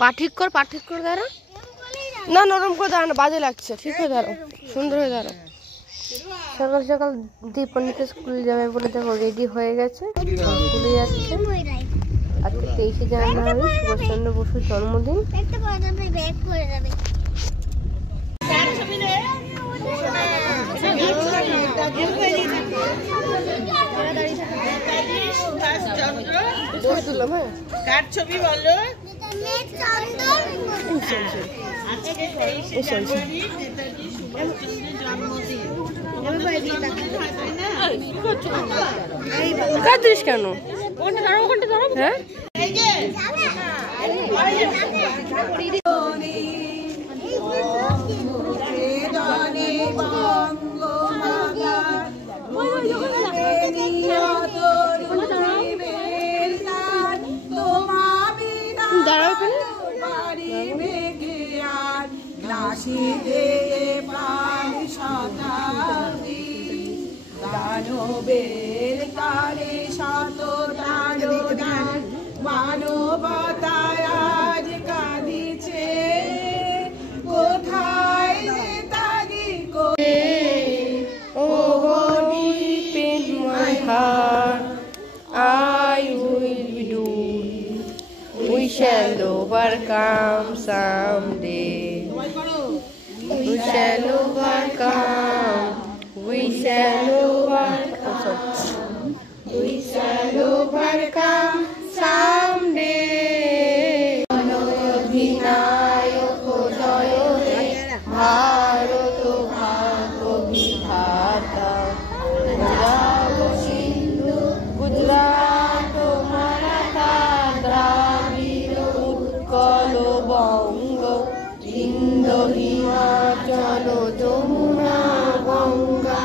পা ঠিক কর দাঁড়া না, নরম করে দাঁড়ানো, বাজে লাগছে। ঠিক হয়ে দাঁড়ো, সুন্দর হয়ে দাঁড়ো। সকাল সকাল দীপনীকে স্কুল যাবে বলে দেখো রেডি হয়ে গেছে, স্কুলে যাচ্ছে। আজকে 23শে জানুয়ারি সুভাষচন্দ্র বসুর জন্মদিন। কার ছবি বলো? কাঁদিস কেন? হ্যাঁ দানবের কারে শত দান মানবতায় আজ কাঁদিছে কোথায় তাগি I will do. We shall overcome someday. We shall overcome. We shall overcome. We shall overcome someday. অধিনায়ক জয় হে ভারত ভাগ্য বিধাতা। পঞ্জাব সিন্ধু গুজরাট মারাঠা দ্রাবিড় উৎকল বঙ্গ ইন্দ্র হিমাচল যমুনা গঙ্গা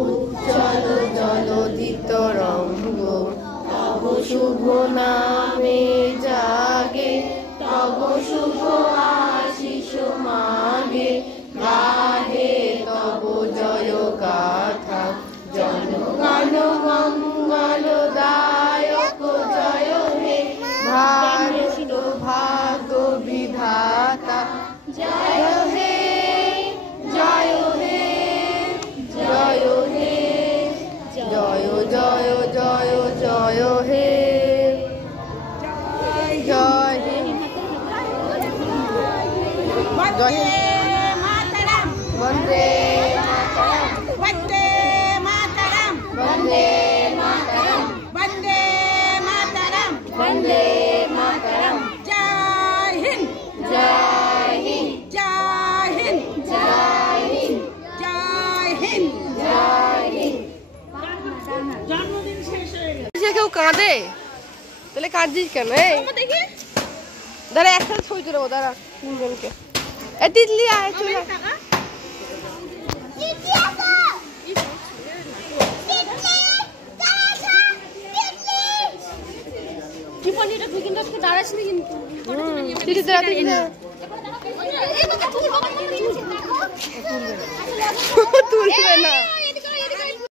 উজ্জ্বল জলধি তরঙ্গ। তব শুভ নামে জাগে, তব শুভ আশিস মাগে, গাহে তব জয় গাথা। জনগণ মঙ্গল দায়ক জয় হে ভারত ভাগ্য বিধাতা। জয় হে জয় হে জয় হে জয় জয় জয় জয় হে জয় হে বন্দে মাতরম বন্দে বন্দে মাতরম বন্দে মাতরম বন্দে মাতরম বন্দে মাতরম। জয় হিন্দ জয় হিন্দ জয় হিন্দ জয় হিন্দ জয় হিন্দ জয় হিন্দ। জন্মদিন শেষ হয়ে গেল। কেউ কাঁদে তাহলে কাঁদছিস কেন? এই দাঁড়া, একসাথে ছবি তুলবো, দাঁড়া তিনজনকে। এই তিতলি আয়, চলে আয়। তুলবে না।